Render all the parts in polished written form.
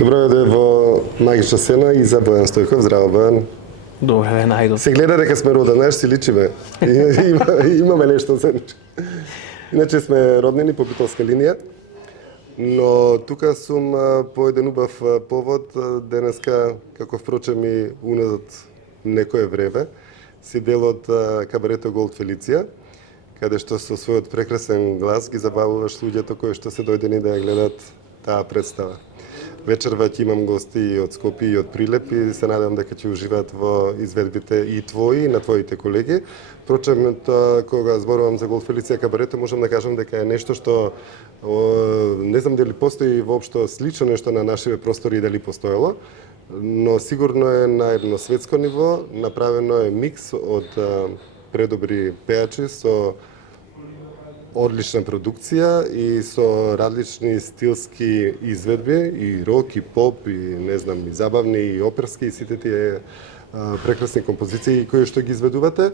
Добро дојде во магична сцена и за Бојан Стојков. Здраво, Бојан. Добре, ве најдов. Се гледа дека сме родени, знаеш, си личиме. Имаме нешто заедничко. Иначе сме роднини по битолска линија, но тука сум по еден убав повод денеска, како впрочем и уназад некое време, си дел од кабарето Голд Фелиција, каде што со својот прекрасен глас ги забавуваш луѓето кои што се дојдени да ја гледат таа представа. Вечерва ќе имам гости и од Скопје и од Прилеп и се надевам дека ќе уживаат во изведбите и твои и на твоите колеги. Впрочем, кога зборувам за Голд Фелиција кабарето, можам да кажам дека е нешто што не знам дали постои воопшто слично нешто на нашите простори и дали постоело, но сигурно е на едно светско ниво, направено е микс од предобри пеачи со одлична продукција и со различни стилски изведби, и рок, и поп, и не знам, и забавни, и оперски, и сите тие прекрасни композиции кои што ги изведувате,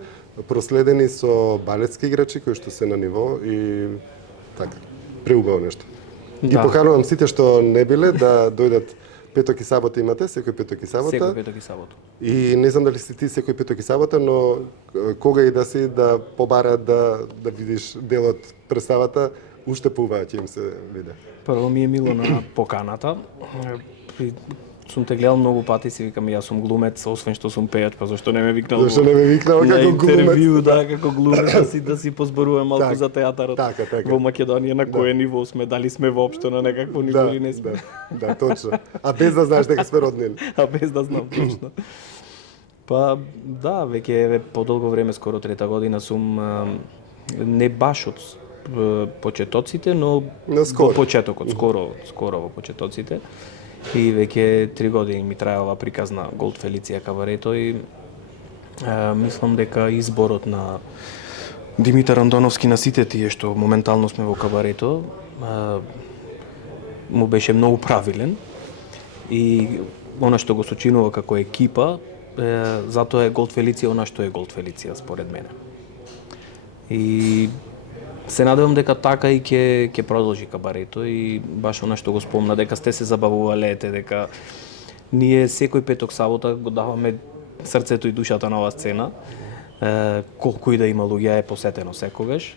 проследени со балетски играчи кои што се на ниво и така, преубаво нешто. Ги поканувам сите што не биле да дојдат петок и сабота имате, секој петок и сабота. Секој петок и сабота. И не знам дали си ти секој петок и сабота, но кога и да си да побара да видиш дел од представата, уште поубаво ќе им се виде. Прво ми е мило на поканата. Сум те гледал многу пати, си викам јас сум глумец, освен што сум пејач, па зашто не ме викнал? Зашто не ме викнал како глумец? На интервју, да, како глумец, да си позборувам малку за театарот. Така. Во Македонија на кое ниво сме, дали сме воопшто на некакво ниво или не сме. Да, точно. А без да знаеш дека сме роднини. А без да знам точно. Па да, веќе подолго време, скоро трета година сум не баш од почетоците, но во почетокот, скоро во почетоците. И веќе 3 години ми трае ова приказна Голд Фелиција кабарето и мислам дека изборот на Димитар Андоновски на сите тие што моментално сме во кабарето му беше многу правилен и она што го сочинува како екипа, затоа е Голд Фелиција она што е Голд Фелиција според мене. И се надевам дека така и ќе продолжи кабарето и баш она што го спомна, дека сте се забавувалете, дека ние секој петок сабота го даваме срцето и душата на оваа сцена, колку и да има луѓе е посетено секогаш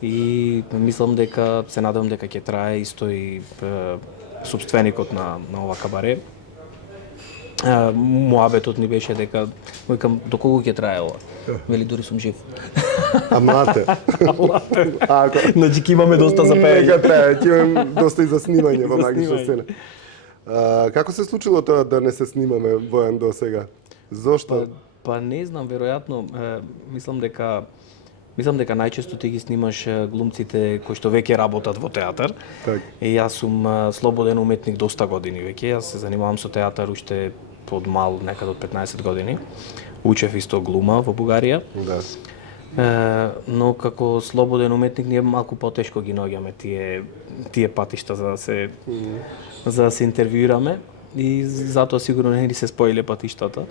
и мислам дека, се надевам дека ќе трае исто и сопственикот на ова кабаре. Муабетот ни беше дека, викам, доколку ќе трае ова? Вели, дури сум жив. А млате. Значи ќе имаме доста за пеење. Нека трае, ќе имам доста и за снимање во магична сцена. Како се случило тоа да не се снимаме, Бојан, до сега? Зошто? Па не знам, веројатно, мислам дека најчесто ти ги снимаш глумците кои што веќе работат во театар. Так. И јас сум слободен уметник доста години веќе. Јас се занимавам со театар уште од мал, некаде од 15 години. Учев исто глума во Бугарија. Да. Но како слободен уметник ние малку потешко ги наоѓаме тие патишта за да се интервјуираме и затоа сигурно не ни се споиле патиштата.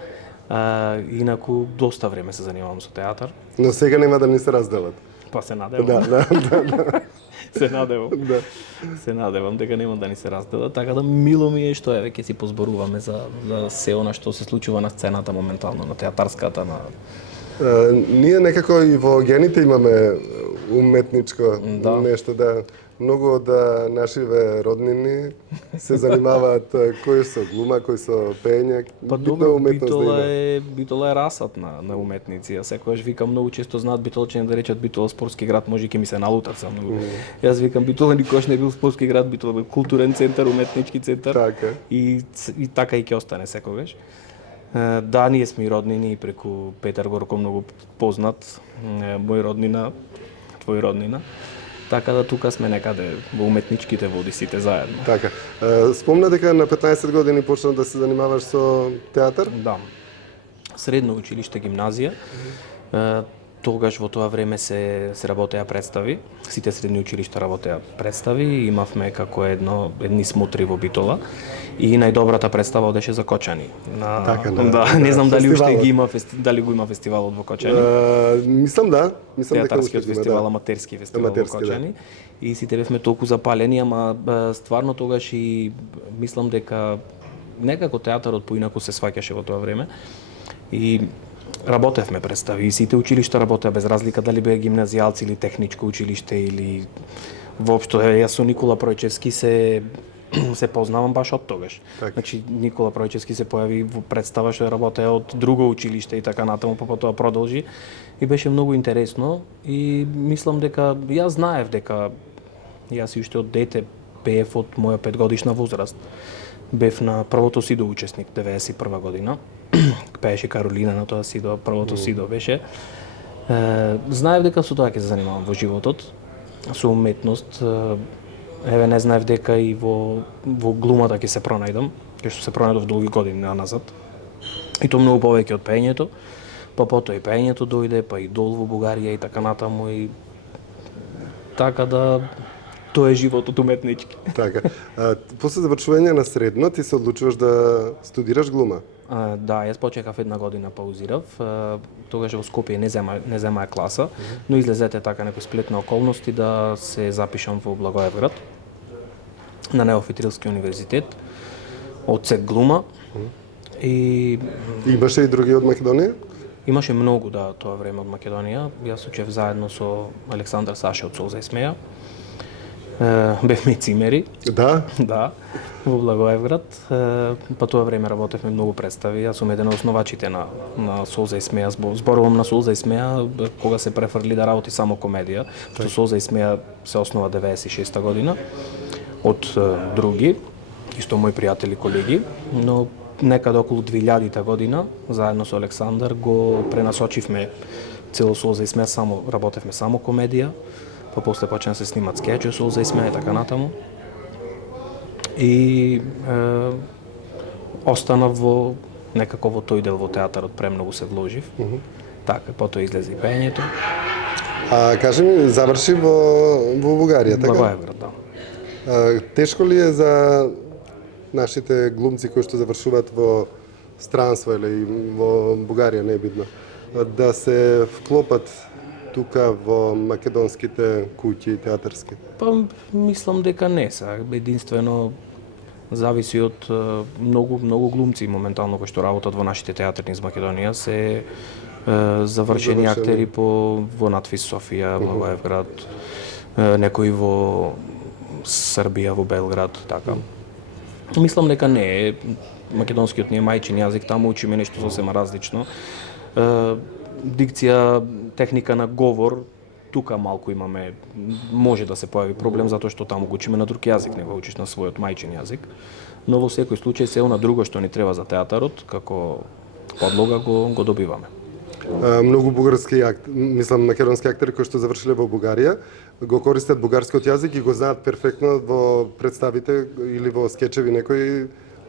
Инаку доста време се занимавам со театар. Но сега нема да ни се разделат. Па се надевам. Да. Се надевам. Да. Се надевам дека нема да ни се разделат, така да мило ми е што веќе си позборуваме за се она што се случува на сцената моментално, на театарската, на ние некако и во гените имаме уметничко нешто, да. Многу од нашиве роднини се занимаваат кои со глума, кои со пење. Па добро, Битола е расат на уметници. Јас секогаш викам, многу често знаат битолчани да речат Битола спортски град, може ќе ми се налутат се многу. Јас викам, Битола никогаш не бил спортски град, Битола бил културен центар, уметнички центар. Така. И така и ќе остане секогаш. Да, ние сме роднини и преку Петар Горко многу познат, мој роднина, твој роднина. Така да тука сме некаде во уметничките води сите заедно. Така. Спомна дека на 15 години почна да се занимаваш со театар? Да. Средно училиште, гимназија. Тогаш во тоа време се работеа представи, сите средни училишта работеа представи, имавме како едни смотри во Битола и најдобрата представа одеше за Кочани. Така, Не знам дали уште фестивалот. дали го има фестивалот во Кочани. Мислам да, дека Театарскиот уште има, фестивал, да. аматерски фестивал во Аматерски, да. Кочани. И сите бевме толку запалени, ама стварно тогаш и мислам дека некако театарот поинаку се сваќаше во тоа време. И работевме представи, и сите училишта работеа без разлика дали беа гимназијалци или техничко училиште или воопшто. Јас со Никола Пројчевски се познавам баш од тогаш. Така. Значи Никола Пројчевски се појави во представа што работеа од друго училиште и така натаму, па потоа продолжи и беше многу интересно и мислам дека јас знаев дека јас уште од дете пеев од моја 5-годишна возраст. Бев на првото СИДО учесник 91 година. Пееше Каролина на тоа СИДО, првото СИДО беше. Знаев дека со тоа ќе се занимавам во животот, со уметност. Еве не знаев дека и во глумата ќе се пронајдам, ќе што се пронајдов долги години назад. И тоа многу повеќе од пеењето. Па потоа и пеењето дојде, па и дол во Бугарија и така натаму и така да тоа е животот уметнички. Така. После завршување на средно ти се одлучуваш да студираш глума. Да, јас почекав една година паузирав. Тогаш во Скопје не земаа класа, но излезете така некои сплет на околности да се запишам во Благоевград на Неофитрилски универзитет, одсек глума. И Имаше и други од Македонија? имаше многу тоа време од Македонија. Јас учев заедно со Александар Саше од Солза и Смеја. Бевме и цимери. Да. Да, во Благоевград. Па тоа време работевме многу представи. Јас сум еден од основачите на Солза и Смеја. Зборувам на Солза и Смеја кога се префрли да работи само комедија. Што Солза и Смеја се основа 96-та година од други, исто мои пријатели, колеги, но некаде околу 2000-та година, заедно со Александар, го пренасочивме цело Солза и Смеја, работевме само комедија, па после почна да се снимат скеќи Солза и Смеја и така натаму. И останав некако во тој дел во театарот, премногу се вложив. Така, потоа излезе и пеењето. Кажи ми, заврши во Бугарија, така? Благоевград, да. Тешко ли е за нашите глумци кои што завршуваат во странство или во Бугарија, не е бидно, да се вклопат тука во македонските куќи театарски? Па мислам дека не са. Единствено зависи од многу глумци моментално кои што работат во нашите театри низ Македонија се завршени актери во Надфис Софија, Благоевград, некои во Србија, во Белград, така. Мислам дека не е. Македонскиот ни е мајчин јазик, таму учиме нешто сосема различно. Дикција, техника на говор, тука малку имаме, може да се појави проблем затоа што таму го учиме на друг јазик, не го учиш на својот мајчин јазик. Но во секој случај се на друго што ни треба за театарот, како подлога го добиваме. Многу македонски актери кои што завршиле во Бугарија, го користат бугарскиот јазик и го знаат перфектно во представите или во скечеви некои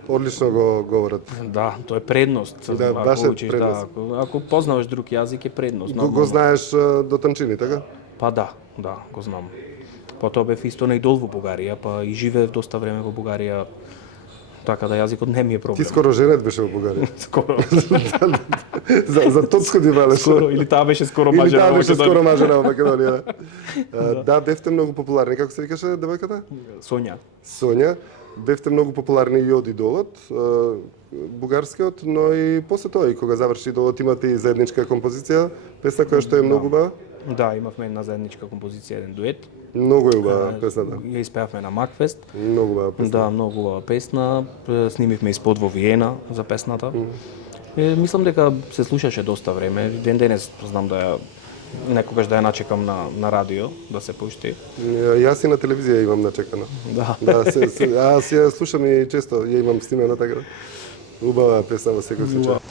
одлично го говорат. Да, тоа е предност. Да, баш е предност. Ако познаваш друг јазик е предност. Го знаеш до танчини, така? Па да, го знам. Потоа бев исто на идол во Бугарија, па и живеев доста време во Бугарија. Така да јазикот не ми е проблем. Ти скоро женет беше во Бугарија. Скоро. за Тоцко дивалеш. Скоро, или таа беше скоро мажена. Или таа беше скоро мажена во Македонија. Да, бевте многу популарни. Како се викаше девојката? Сонја. Бевте многу популарни и од идолот, бугарскиот, но и после тоа, и кога заврши идолот, имате и заедничка композиција, песна која што е многу убава. Да, имавме една заедничка композиција, еден дует. Многу е убава песната. Ја испеавме на Макфест. Многу убава песна. Да, многу убава песна. Снимивме и спот во Виена за песната. Мислам дека се слушаше доста време. Ден денес знам некогаш да ја начекам на радио, да се пушти. Јас и на телевизија имам начекана. Да. Аз ја слушам и често, ја имам снимена, така. Убава песна во секој случај.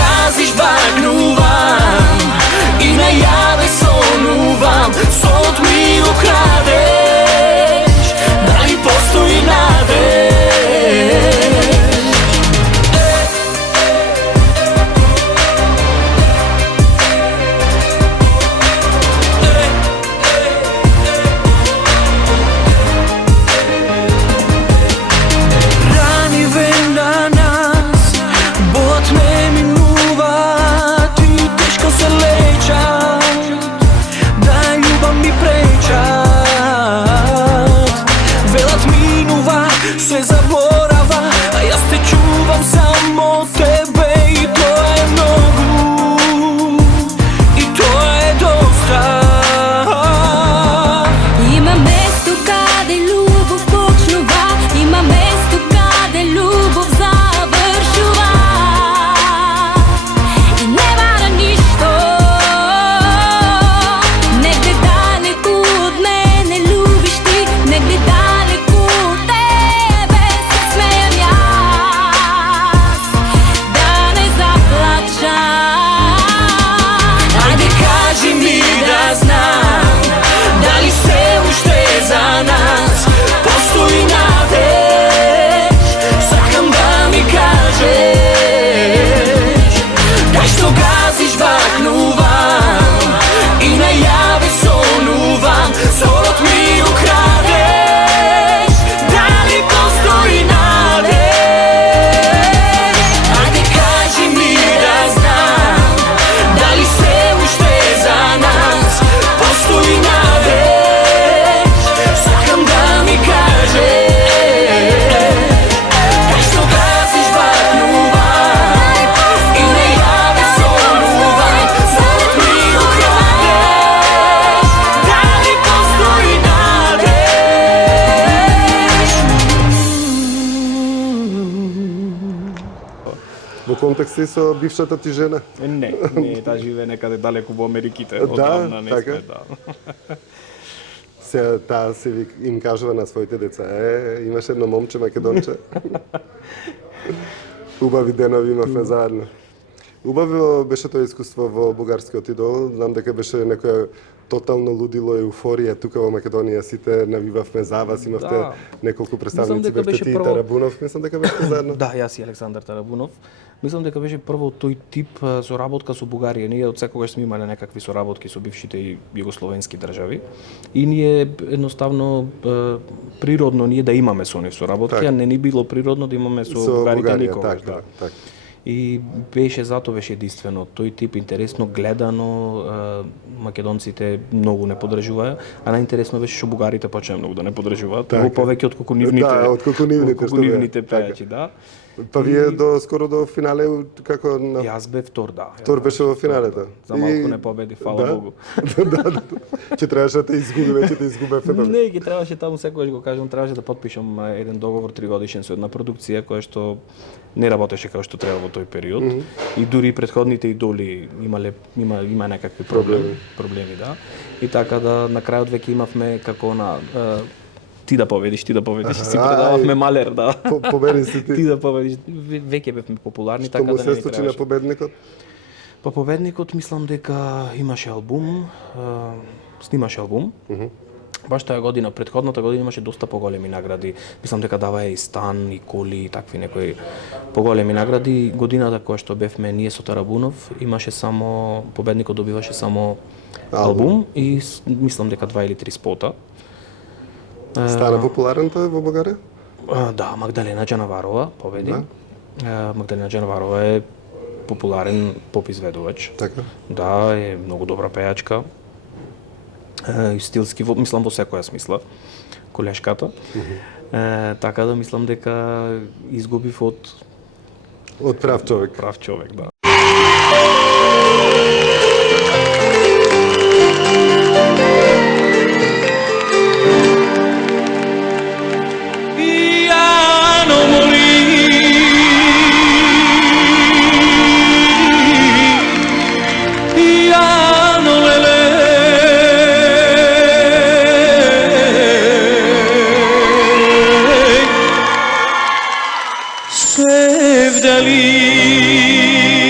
газиш багнувам и најаве сонувам, сонот ми украдеш, дали постои надеж? Се заборава, а јас те чувам само тебе и тоа е многу, и тоа е доста. Има место каде љубов почнува, има место каде љубов завршува и не вара ништо. Негде далеку од мене любиш ти, негде далеку од тебе се смејам јас, да не заплачам. Ајде кажи ми да знам, дали се уште за нас постои надеж? Сакам да ми кажеш, кај што газиш бакнувам и најаве сонувам, сонот ми украдеш, дали постои надеж? Ајде кажи ми да знам, дали се уште за нас постои надеж? Сакам да ми кажеш, кај што газиш бакнувам и најаве сонувам, сонот ми украдеш, дали постои надеж? Во контекст со бившата ти жена? Не, таа живее некаде далеку во Америките. Да, Одамна не така? сме, да. Се таа им кажува на своите деца, имаш едно момче македонче. Убави денови имавме заедно. Убаво беше тоа искуство во бугарскиот идол. Знам дека беше некоја тотално лудило еуфорија тука во Македонија, сите навивавме за вас, имавте Да. неколку Мислам представници, дека бевте беше ти и прво- Тарабунов, мислам дека бевте заедно. Да, јас и Александар Тарабунов. Мислам дека беше прво тој тип соработка со Бугарија. Ние од секогаш сме имале некакви соработки со бившите и југословенски држави. И ние едноставно природно ние да имаме со нив соработки, Така. а не ни било природно да имаме со, Со бугарите Бугарија, никогаш. така, така. И беше затоа беше единствено тој тип интересно гледано, македонците многу не подржуваја, а најинтересно беше што бугарите почнаа многу да не подржуваат, Така. многу повеќе отколку нивните. Да, отколку нивните, отколку што беа. нивните Така. пејачи, да. Па вие до скоро до финале како на Јас бев втор, да. втор беше во финалето. За малку не победи, фала Да? Богу. да. Ќе требаше да те изгуби, веќе те изгубевте. Не, ги требаше таму секогаш го кажам, требаше да потпишам еден договор 3-годишен со една продукција која што не работеше како што треба во тој период. И дури предходните идоли има некакви проблеми, да. И така да на крајот веќе имавме како на ти да победиш, и си предававме малер, да. Победи си Ти ти. да победиш, веќе бевме популарни, Што така му да се не ни случи на требаше. победникот? Па победникот мислам дека имаше албум, снимаше албум. Баш таа година, претходната година имаше доста поголеми награди. Мислам дека даваа и стан, и коли, и такви некои поголеми награди. Годината која што бевме ние со Тарабунов, имаше само победникот добиваше само албум и мислам дека 2 или 3 спота. Стана популарен тој во Бугарија? Да, Магдалена Джанаварова победи. Магдалена Джанаварова е популарен поп-изведувач. Така. Да, е многу добра пејачка. И стилски, мислам во секоја смисла, колешката. Така да мислам дека изгубив од Од прав човек. прав човек, да. Sevdali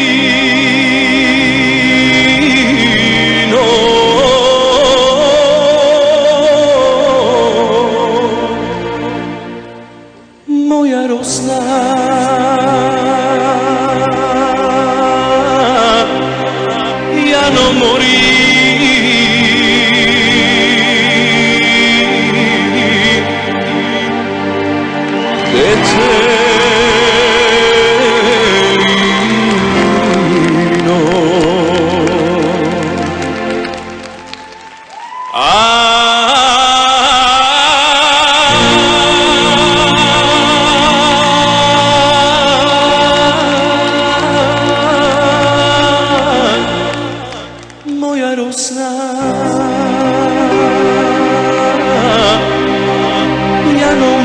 non morì moja rosna, ja non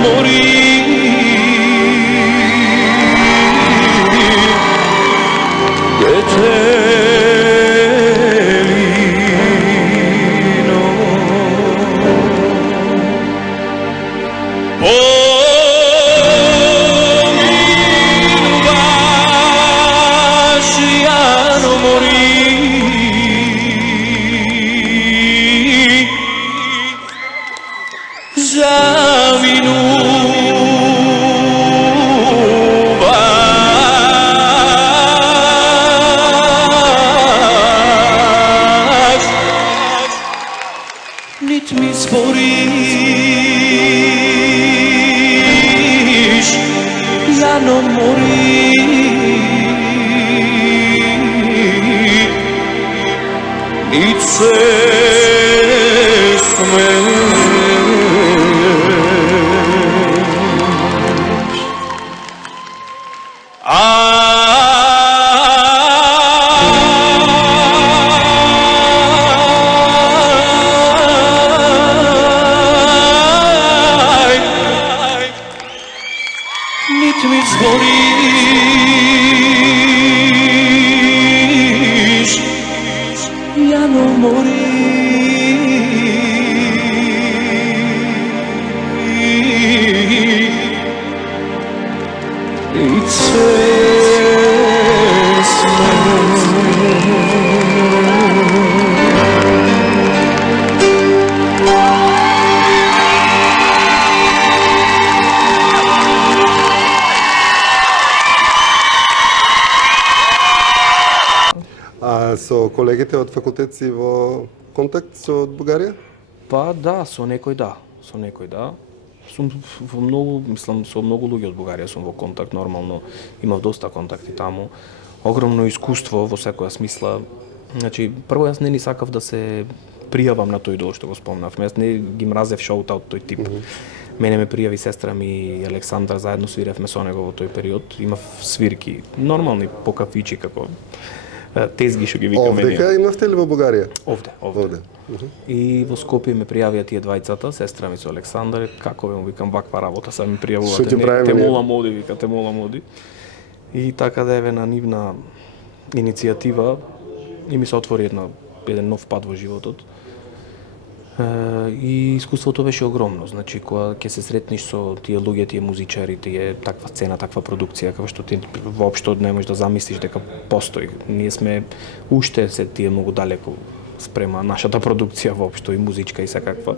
nit mi zboriš, ja non morì nit se nit mi zboriš, ja non morì nit se А со колегите од факултет си во контакт со Бугарија? Па да, со некој да. Сум во многу, мислам, со многу луѓе од Бугарија сум во контакт, нормално имав доста контакти таму. Огромно искуство во секоја смисла. Значи, прво јас не ни сакав да се пријавам на тој дол што го спомнав. Јас не ги мразев шоута од тој тип. Мене ме пријави сестра ми и Александра, заедно свиревме со него во тој период. Имав свирки, нормални по кафичи како тезги што ги викаме ние. Овдека имавте ли во Бугарија? Овде. И во Скопје ме пријавија тие двајцата, сестра ми со Александар, како му викам ваква работа, са ми пријавувате. Што ќе правиме те ние? молам оди, вика, те молам оди. И така да еве на нивна иницијатива и ми се отвори еден нов пат во животот. И искуството беше огромно, значи кога ќе се сретнеш со тие луѓе, тие музичари, тие таква сцена, таква продукција, како што ти воопшто не можеш да замислиш дека постои. Ние сме уште се тие многу далеку спрема нашата продукција воопшто и музичка и секаква.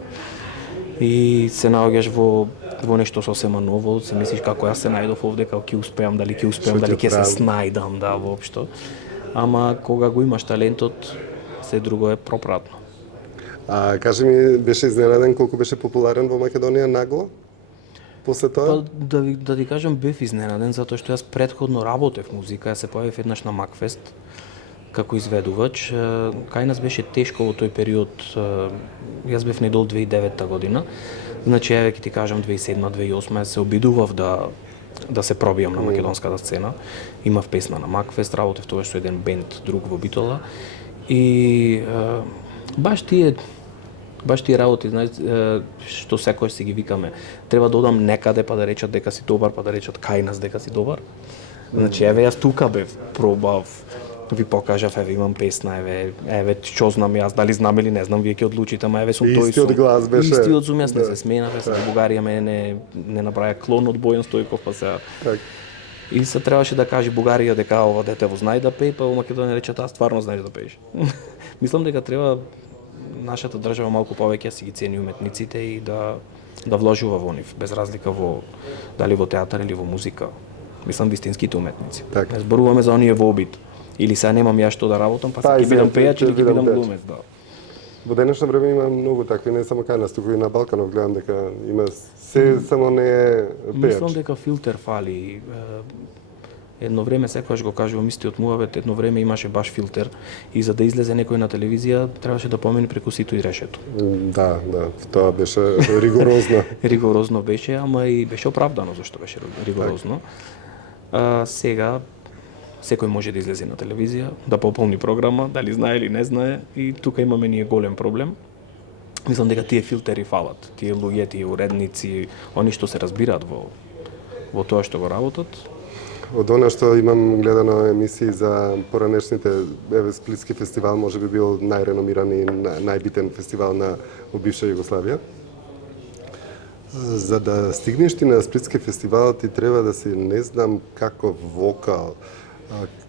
И се наоѓаш во нешто сосема ново, се мислиш како јас се најдов овде, како ќе успеам, дали ќе се снајдам, да, воопшто. Ама кога го имаш талентот, се друго е пропратно. А кажи ми, беше изненаден колку беше популарен во Македонија нагло? После тоа? Па, да ти кажам, бев изненаден, затоа што јас претходно работев музика, јас се појавив еднаш на Макфест како изведувач. Кај нас беше тешко во тој период, јас бев недол 2009 година, значи еве ќе ти кажам 2007-2008 се обидував да се пробијам на македонската сцена. Имав песна на Макфест, работев тогаш со еден бенд друг во Битола и баш тие работи, знаеш, што секој си ги викаме. Треба да одам некаде па да речат дека си добар, па да речат кај нас дека си добар. Значи еве јас тука бев, пробав, ви покажав, еве имам песна, еве што знам јас, дали знам или не знам, вие ќе одлучите, ама еве сум тој Истиот глас беше. Истиот сум јас, не се сменав, јас во Бугарија мене не направија клон од Бојан Стојков, па сега. Так. И се требаше да каже Бугарија дека ова дете во знае да пее, па во Македонија рече таа стварно знаеш да пееш. Мислам дека треба нашата држава малку повеќе си ги цени уметниците и да вложува во нив, без разлика во дали во театар или во музика. Мислам вистинските уметници. Така. Не зборуваме за оние во обид. Или сега немам ја што да работам, па Па, ќе и бидам сега пејач или ќе бидам бидам пејач. глумец, да. Во денешно време има многу такви, не само кај нас, туку и на Балканов гледам дека има се, само не е Мислам пејач. дека филтер фали. Едно време, секогаш го кажувам истиот муабет, едно време имаше баш филтер и за да излезе некој на телевизија требаше да помине преку сито и решето. Да, тоа беше ригорозно. Ригорозно беше, ама и беше оправдано зашто беше ригорозно. Сега секој може да излезе на телевизија, да пополни програма, дали знае или не знае, и тука имаме ние голем проблем. Мислам дека тие филтери фалат, тие луѓе, тие уредници, они што се разбираат во тоа што го работат. Од она што имам гледано емисии за поранешните, еве Сплитски фестивал може би бил најреномиран и најбитен фестивал на во бивша Југославија. За да стигнеш ти на Сплитски фестивал ти треба да си не знам каков вокал,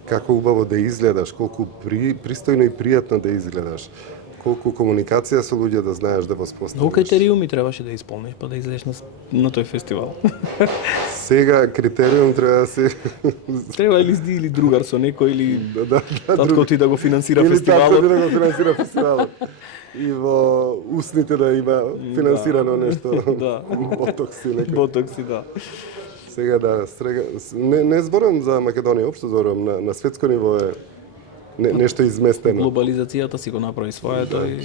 како убаво да изгледаш, колку пристојно и пријатно да изгледаш, колку комуникација со луѓе да знаеш да воспоставиш. Во критериуми требаше да исполниш па да излезеш на тој фестивал. Сега критериум треба да си Треба или зди или другар со некој или да, татко ти да го финансира или татко ти фестивалот. да го финансира фестивалот. И во усните да има финансирано нешто. Да. Ботокси некој. Ботокси, да. Сега да, не зборам за Македонија, општо зборам на светско ниво е нешто изместено. Глобализацијата си го направи своето и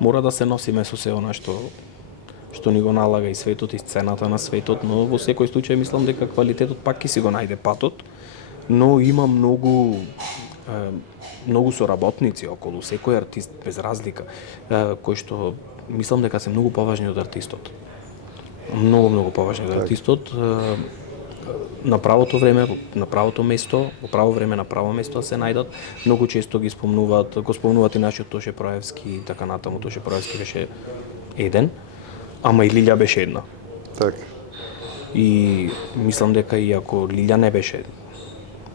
мора да се носиме со се она што ни го налага и светот и сцената на светот, но во секој случај мислам дека квалитетот пак ќе си го најде патот, но има многу соработници околу секој артист без разлика, кои што мислам дека се многу поважни од артистот. Многу поважни од артистот. На правото време, на правото место, во право време, на право место да се најдат. Многу често го спомнуваат и нашиот Тоше Проевски и така натаму. Тоше Проевски беше еден, ама и Лилја беше една. Така. И мислам дека и ако Лилја не беше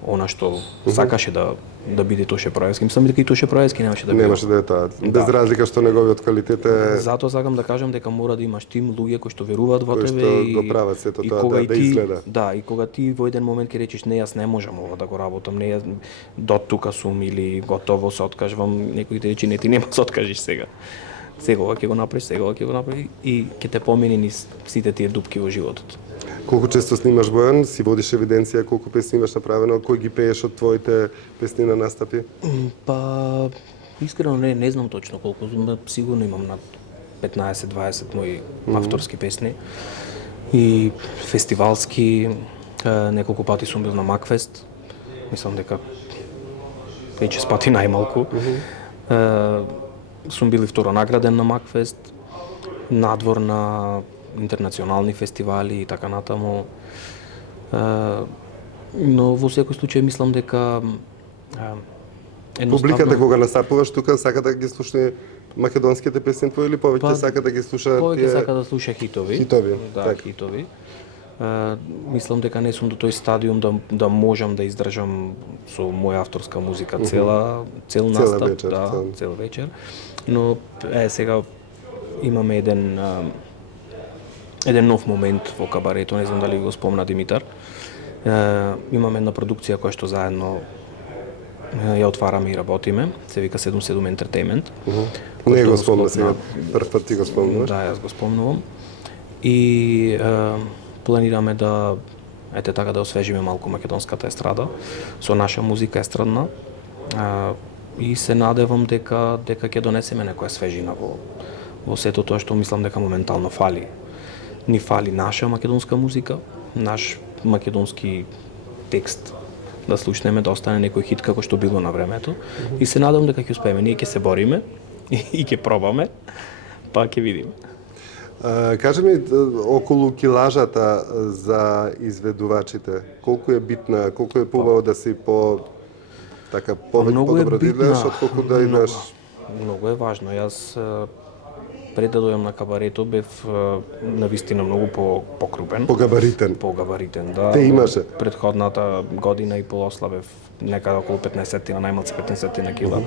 она што сакаше да биде Тоше Проевски, мислам дека и Тоше Проевски немаше да биде. Немаше да е тоа. Без разлика што неговиот квалитет е Затоа сакам да кажам дека мора да имаш тим луѓе кои што веруваат во Кои тебе што и го прават сето и тоа кога да и ти, изгледа. Да, и кога ти во еден момент ќе речеш не, јас не можам ова да го работам, не јас до тука сум или готово се откажувам, некој ти рече не, ти нема се откажиш сега. Сегова ќе го направиш, сегова ќе го направиш и ќе те помини низ сите тие дупки во животот. Колку често снимаш, Бојан? Си водиш евиденција колку песни имаш направено, кој ги пееш од твоите песни на настапи? Па искрено не знам точно колку, сигурно имам над 15-20 мои авторски песни и фестивалски, неколку пати сум бил на Макфест, мислам дека 5-6 пати најмалку. Сум бил и второнаграден на Макфест, надвор на интернационални фестивали и така натаму. Но во секој случај мислам дека Публиката кога настапуваш тука сака да ги слуша македонските песни твои или повеќе сака да ги слуша повеќе сака да слуша хитови. Хитови, Да, така. хитови. Мислам дека не сум до тој стадиум да можам да издржам со моја авторска музика цел настап, вечер, цел вечер. Но сега имаме еден нов момент во кабарето, не знам дали го спомна Димитар. Имаме една продукција која што заедно ја отвараме и работиме, се вика 77 Entertainment. Не го спомна сега, прв пат ти го спомнуваш. Да, јас го спомнувам. И планираме да да освежиме малку македонската естрада со наша музика естрадна. И се надевам дека ќе донесеме некоја свежина во сето тоа што мислам дека моментално фали. Ни фали наша македонска музика, наш македонски текст да слушнеме, да остане некој хит како што било на времето. И се надам дека ќе успееме. Ние ќе се бориме и ќе пробаме, па ќе видиме. Кажи ми, околу килажата за изведувачите, колку е битна, колку е побаво да си подобро да идеш, отколку да идеш... Многу е важно. Јас пред да дојам на кабарето бев навистина многу покрупен. Погабаритен, да. Те имаше. Предходната година и полославев некаде околу 15 на најмалци 15 на кила.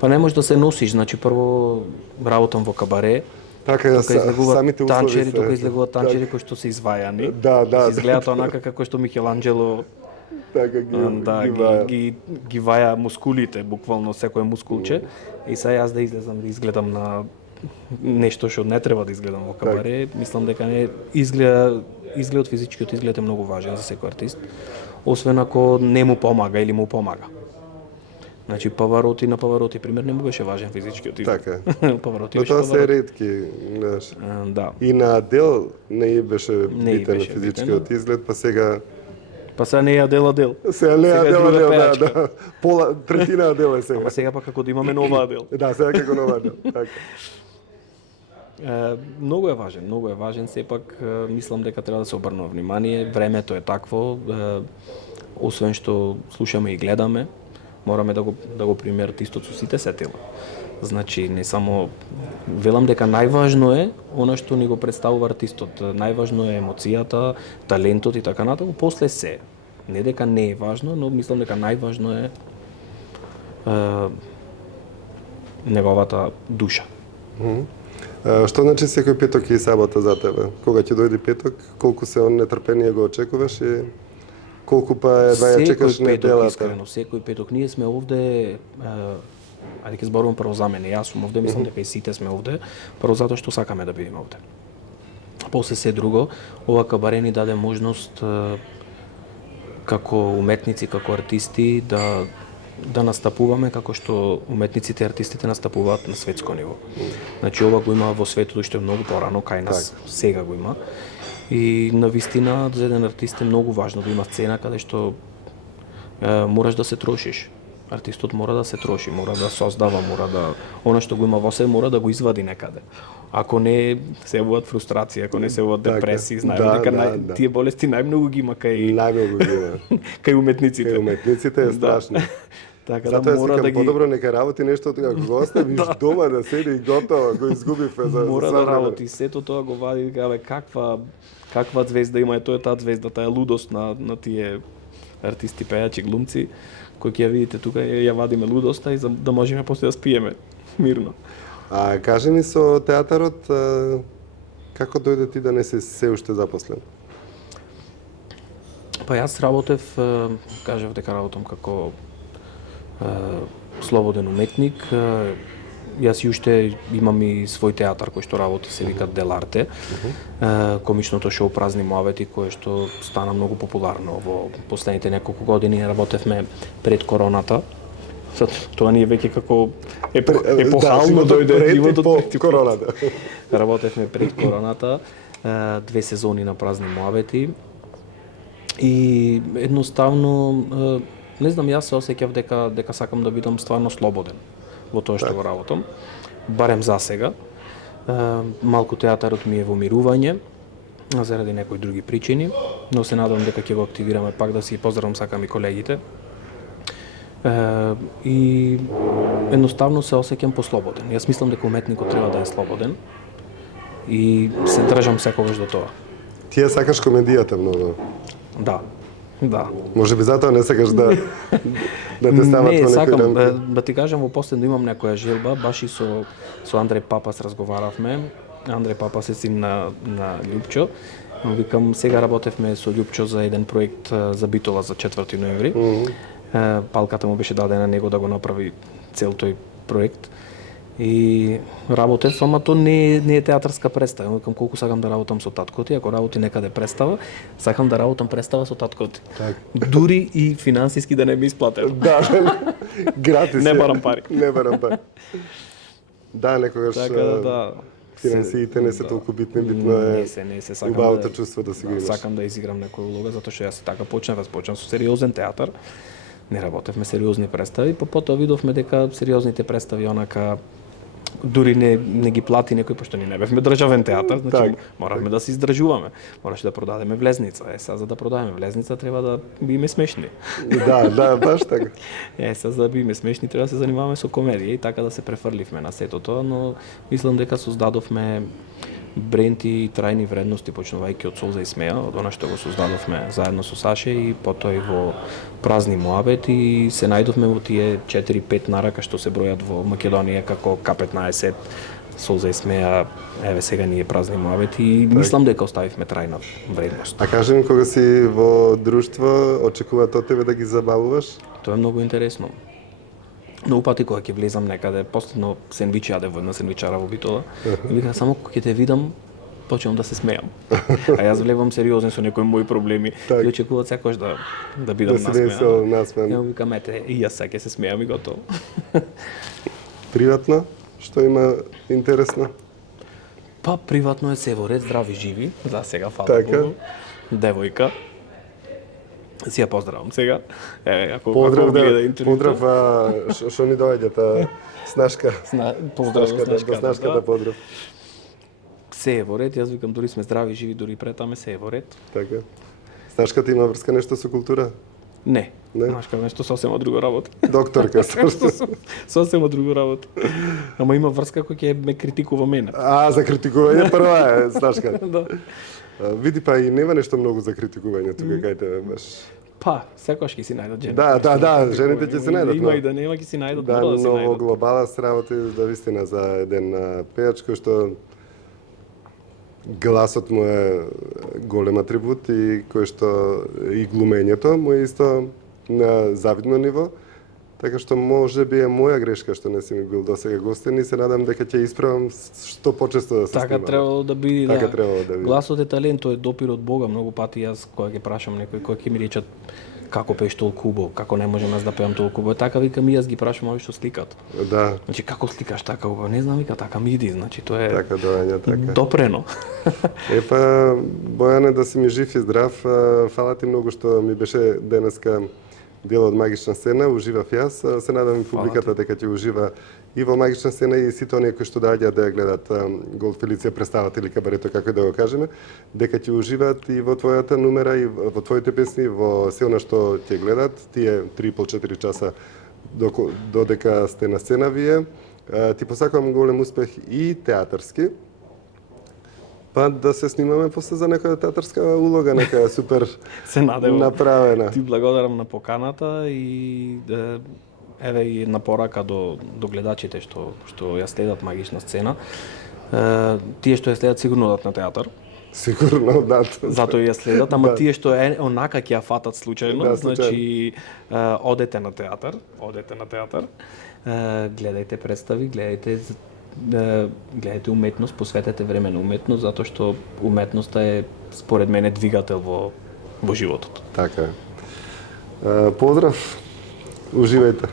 Па не можеш да се носиш, значи прво работам во кабаре. Така, самите услови тука излегуваат танчери кои што се извајани. Да. Изгледаат онака како што Микеланџело Така ги ваја мускулите, буквално секое мускулче. И сега јас да излезам да изгледам на нешто што не треба да изгледам во кабаре, мислам дека не изгледот физичкиот изглед е многу важен за секој артист, освен ако не му помага или му помага. Значи на Павароти пример не му беше важен физичкиот изглед. Така. Павароти Но беше тоа се Павароти. ретки, знаеш. Да. И на Адел не ѝ беше Не ѝ битен беше физичкиот изглед, па сега Па сега не ја дела дел. сега не Сега е Адел, друга да, пејачка. да. Пола третина Адел е сега. Ама сега пак како да имаме нова Адел. Да, сега како нова Адел. Така. Многу е важен, сепак мислам дека треба да се обрнува внимание, времето е такво, освен што слушаме и гледаме, мораме да го приме артистот со сите сетила. Значи, не само велам дека најважно е она што ни го представува артистот, најважно е емоцијата, талентот и така натаму, после се. Не дека не е важно, но мислам дека најважно е неговата душа. Што значи секој петок и сабота за тебе? Кога ќе дојде петок, колку се он нетрпение го очекуваш и колку па едва ја чекаш неделата? Искрено, секој петок. Ние сме овде, ајде ќе зборувам прво за мене, јас сум овде, мислам дека и сите сме овде, прво затоа што сакаме да бидеме овде. После се друго, ова кабаре ни даде можност како уметници, како артисти да настапуваме како што уметниците и артистите настапуваат на светско ниво. Значи ова го има во светот уште многу порано, кај нас сега го има. И навистина за еден артист е многу важно да има сцена каде што мораш да се трошиш. Артистот мора да се троши, мора да создава, мора да она што го има во себе мора да го извади некаде. Ако не се јавуваат фрустрација, ако не се јавуваат депресии, знаеме дека тие болести најмногу ги има најмногу ги има кај уметниците. Кај уметниците е страшно. Така затоа да мора да ги подобро нека работи нешто така го оставиш дома да седи и готово, го изгубивме за мора да работи, сето тоа го вади дека каква звезда има, тоа е таа звезда, таа лудост на тие артисти, пејачи, глумци, кои ќе ја видите тука ја вадиме лудоста и за да можеме после да спиеме мирно. А кажи ми со театарот, како дојде ти да не си се уште запослен? Па јас работев, кажав дека работам како слободен уметник. Јас и уште имам и свој театар кој што работи, се вика Деларте. Комичното шоу Празни муавети, кое што стана многу популарно во последните неколку години. Работевме пред короната. Тоа ни е веќе како епохално дојде нивото пред короната. Работевме пред короната, 2 сезони на Празни муавети. И едноставно не знам, јас се осеќав дека сакам да бидам стварно слободен во тоа што го работам, барем за сега. Малку театарот ми е во мирување, заради некои други причини, но се надам дека ќе го активираме пак, да си поздравам сакам и колегите. И едноставно се осеќам послободен. Јас мислам дека уметникот треба да е слободен и се држам секогаш до тоа. Ти ја сакаш комедијата многу. Да. Може би затоа не сакаш да те стават во некој рамки. Да ти кажам, во последно имам некоја желба, баш и со Андреј Папас разговаравме. Андреј Папас е син на Љупчо. Викам, сега работевме со Љупчо за еден проект за Битола за 4 ноември. Палката му беше дадена него да го направи цел тој проект. И работев, ама то не е театарска представа. Викам, колку сакам да работам со таткоти, ако работи некаде представа, сакам да работам представа со таткоти. Дури и финансиски да не ми исплатено. Да, гратис. Не барам пари. Не барам пари. Да, некогаш да. Финансиите не се толку битни, битно е не се сакам убавото чувство да си го имаш. Сакам да изиграм некоја улога, затоа што јас така почнав со сериозен театар. Не работевме сериозни представи, потоа видовме дека сериозните представи онака дури не ги плати некој, пошто ни не бевме државен театар, значи моравме да се издржуваме. Мораше да продадеме влезница. Сега за да продадеме влезница треба да биме смешни. Да, баш така. Сега за да биме смешни треба да се занимаваме со комедија и така да се префрливме на сето тоа, но мислам дека создадовме бренд и трајни вредности, почнувајќи од Солза и Смеја, од она што го создадовме заедно со Саше и потоа и во Празни муавети и се најдовме во тие 4-5 нарака што се бројат во Македонија како К15, солза и смеа, еве сега ние празни муабети и мислам дека оставивме трајна вредност. А кажи ми, кога си во друштво, очекуваат од тебе да ги забавуваш? Тоа е многу интересно. Многу пати кога ќе влезам некаде, последно сендвичи јаде во една сендвичара во Битола, и вика само кога ќе те видам, почнам да се смеам. А јас влегувам сериозен со некои мои проблеми и очекуваат секогаш да бидам Да си весел, насмеан. Ја викам, ете, и јас сега ќе се смеам и готово. Приватно, што има интересно? Па приватно е се во ред, здрави живи, за сега фала Така. Богу. Девојка. Си ја поздравам сега. Ако Поздрав, гледа интервјуто. поздрав, што ни доаѓате, Снашка. Поздрав Снашката, Снашката, до Снашката, поздрав. Се е во ред, јас викам дури сме здрави живи, дури претаме се е во ред. Така. Снашката има врска нешто со култура? Не. Не? Снашка нешто сосема друго работа. Докторка. Сосема друго работа. Ама има врска кој ќе ме критикува мене. За критикување прва е, Снашка. Да. Види, па и нема нешто многу за критикување тука кај тебе баш. Па, секогаш ќе си најдат жените. Да, жените ќе се најдат. Има но- и да нема ќе си најдат, Да, мора да се но во најдат. глобала се работи да вистина за еден пејач кој што гласот му е голем атрибут и кој што и глумењето му е исто на завидно ниво. Така што може би е моја грешка што не си ми бил досега гостен и се надам дека ќе исправам што почесто да се Така снимам. требало да биде, Така да. требало да биде. Гласот е талент, тој е допир од Бога. Многу пати јас кога ќе прашам некој кој ќе ми речат како пееш толку убаво, како не можам јас да пеам толку убаво. Така викам и јас ги прашам овие што сликат. Да, Значи како сликаш така убаво? Не знам, вика така ми иди, значи тоа е така доаѓа, така. допрено. Епа, Бојане, да си ми жив и здрав. Фала ти многу што ми беше денеска дел од Магична сцена, уживав јас. Се надам и публиката дека ќе ужива и во Магична сцена и сите оние кои што доаѓаат да ја гледат Голд Фелиција представата или кабарето, како и да го кажеме, дека ќе уживаат и во твојата numera и во твоите песни, во се она што ќе гледат, тие 3,5-4 часа додека сте на сцена вие. Ти посакувам голем успех и театарски. Па да се снимаме после за некоја театарска улога, нека супер Се надевам. направена. Ти благодарам на поканата и еве и една порака до гледачите што ја следат Магична сцена. Тие што ја следат сигурно одат на театар. Сигурно, да. Затоа ја следат, ама Да. тие што онака ќе ја фатат случајно, Да, значи одете на театар, гледајте представи, гледајте уметност, посветете време на уметност, затоа што уметноста е според мене двигател во животот. Така е. Поздрав, уживајте.